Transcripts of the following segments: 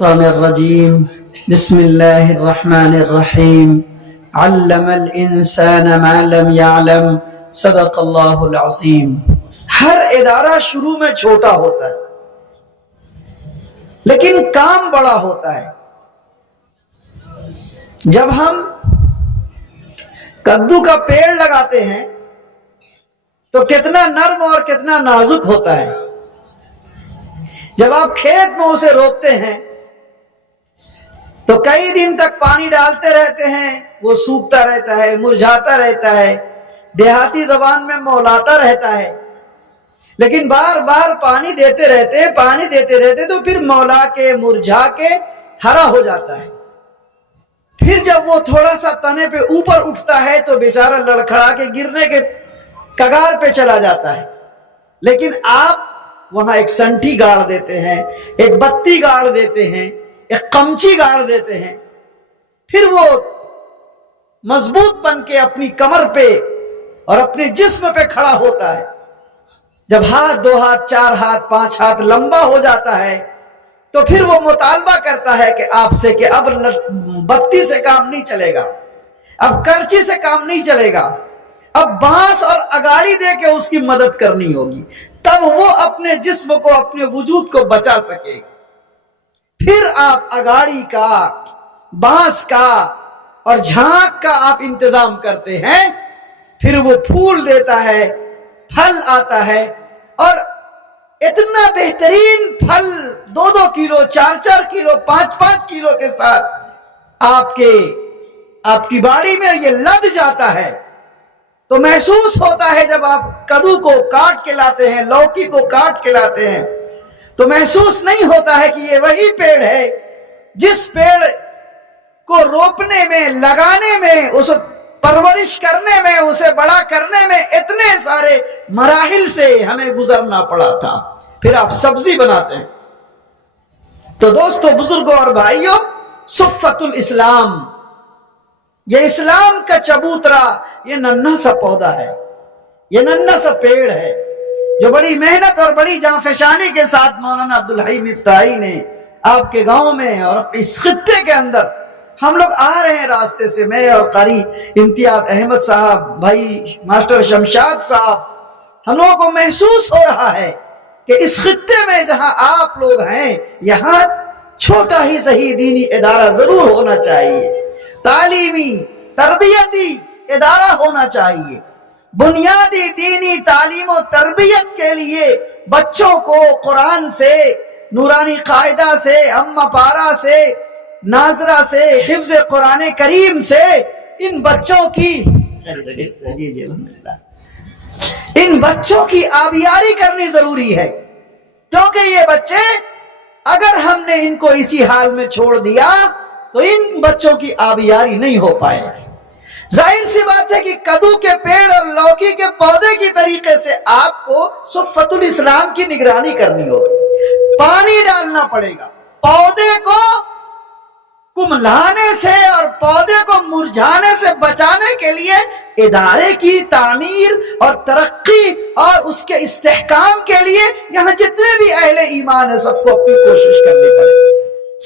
الشيطان الرجيم بسم الله الرحمن الرحيم علم الانسان ما لم يعلم صدق اللہ العظیم۔ ہر ادارہ شروع میں چھوٹا ہوتا ہے لیکن کام بڑا ہوتا ہے۔ جب ہم کدو کا پیڑ لگاتے ہیں تو کتنا نرم اور کتنا نازک ہوتا ہے۔ جب آپ کھیت میں اسے روپتے ہیں تو کئی دن تک پانی ڈالتے رہتے ہیں، وہ سوکھتا رہتا ہے، مرجھاتا رہتا ہے، دیہاتی زبان میں مولاتا رہتا ہے، لیکن بار بار پانی دیتے رہتے تو پھر مولا کے مرجھا کے ہرا ہو جاتا ہے۔ پھر جب وہ تھوڑا سا تنے پہ اوپر اٹھتا ہے تو بیچارہ لڑکھڑا کے گرنے کے کگار پہ چلا جاتا ہے، لیکن آپ وہاں ایک سنٹھی گاڑ دیتے ہیں، ایک بتی گاڑ دیتے ہیں، ایک قمچی گاڑ دیتے ہیں، پھر وہ مضبوط بن کے اپنی کمر پہ اور اپنے جسم پہ کھڑا ہوتا ہے۔ جب ہاتھ، 2 ہاتھ، 4 ہاتھ، 5 ہاتھ لمبا ہو جاتا ہے تو پھر وہ مطالبہ کرتا ہے کہ آپ سے کہ اب بتی سے کام نہیں چلے گا، اب کرچی سے کام نہیں چلے گا، اب بانس اور اگاڑی دے کے اس کی مدد کرنی ہوگی، تب وہ اپنے جسم کو، اپنے وجود کو بچا سکے۔ پھر آپ اگاڑی کا، بانس کا اور جھانک کا آپ انتظام کرتے ہیں، پھر وہ پھول دیتا ہے، پھل آتا ہے، اور اتنا بہترین پھل 2-2 کلو، 4-4 کلو، 5-5 کلو کے ساتھ آپ کی باڑی میں یہ لد جاتا ہے تو محسوس ہوتا ہے۔ جب آپ کدو کو کاٹ کے لاتے ہیں، لوکی کو کاٹ کے لاتے ہیں تو محسوس نہیں ہوتا ہے کہ یہ وہی پیڑ ہے جس پیڑ کو روپنے میں، لگانے میں، اس پرورش کرنے میں، اسے بڑا کرنے میں اتنے سارے مراحل سے ہمیں گزرنا پڑا تھا، پھر آپ سبزی بناتے ہیں۔ تو دوستو، بزرگوں اور بھائیوں، صفت الاسلام، یہ اسلام کا چبوترا، یہ ننھا سا پودا ہے، یہ ننھا سا پیڑ ہے جو بڑی محنت اور بڑی جانفشانی کے ساتھ مولانا عبدالحی مفتاحی نے آپ کے گاؤں میں اور اس خطے کے اندر، ہم لوگ آ رہے ہیں راستے سے، میں اور قاری امتیاز احمد صاحب، بھائی ماسٹر شمشاد صاحب، ہم لوگوں کو محسوس ہو رہا ہے کہ اس خطے میں جہاں آپ لوگ ہیں، یہاں چھوٹا ہی صحیح دینی ادارہ ضرور ہونا چاہیے، تعلیمی تربیتی ادارہ ہونا چاہیے۔ بنیادی دینی تعلیم و تربیت کے لیے بچوں کو قرآن سے، نورانی قاعدہ سے، اما پارا سے، ناظرہ سے، حفظ قرآن کریم سے ان بچوں کی آبیاری کرنی ضروری ہے، کیونکہ یہ بچے اگر ہم نے ان کو اسی حال میں چھوڑ دیا تو ان بچوں کی آبیاری نہیں ہو پائے گی۔ ظاہر سی بات ہے کہ کدو کے پیڑ اور لوکی کے پودے کی طریقے سے آپ کو صفت الاسلام کی نگرانی کرنی ہوگی، پانی ڈالنا پڑے گا، پودے کو کملانے سے اور پودے کو مرجھانے سے بچانے کے لیے ادارے کی تعمیر اور ترقی اور اس کے استحکام کے لیے یہاں جتنے بھی اہل ایمان ہیں سب کو اپنی کوشش کرنی پڑے گی،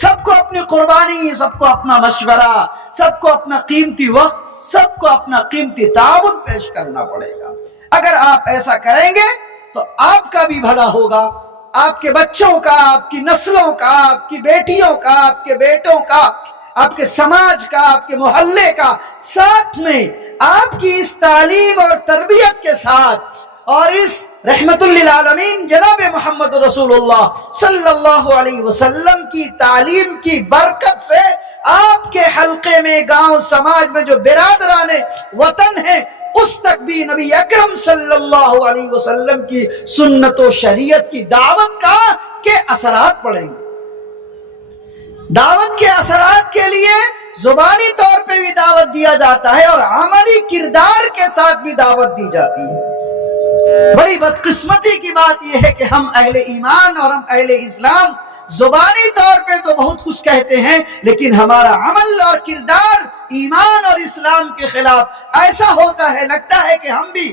سب کو اپنی قربانی، سب کو اپنا مشورہ، سب کو اپنا قیمتی وقت، سب کو اپنا قیمتی تعاون پیش کرنا پڑے گا۔ اگر آپ ایسا کریں گے تو آپ کا بھی بھلا ہوگا، آپ کے بچوں کا، آپ کی نسلوں کا، آپ کی بیٹیوں کا، آپ کے بیٹوں کا، آپ کے سماج کا، آپ کے محلے کا، ساتھ میں آپ کی اس تعلیم اور تربیت کے ساتھ اور اس رحمت للعالمین جناب محمد رسول اللہ صلی اللہ علیہ وسلم کی تعلیم کی برکت سے آپ کے حلقے میں، گاؤں سماج میں جو برادران وطن ہیں، اس تک بھی نبی اکرم صلی اللہ علیہ وسلم کی سنت و شریعت کی دعوت کے اثرات پڑیں گے۔ دعوت کے اثرات کے لیے زبانی طور پہ بھی دعوت دیا جاتا ہے اور عملی کردار کے ساتھ بھی دعوت دی جاتی ہے۔ بڑی بدقسمتی کی بات یہ ہے کہ ہم اہل ایمان اور ہم اہل اسلام زبانی طور پہ تو بہت کچھ کہتے ہیں، لیکن ہمارا عمل اور کردار ایمان اور اسلام کے خلاف ایسا ہوتا ہے، لگتا ہے کہ ہم بھی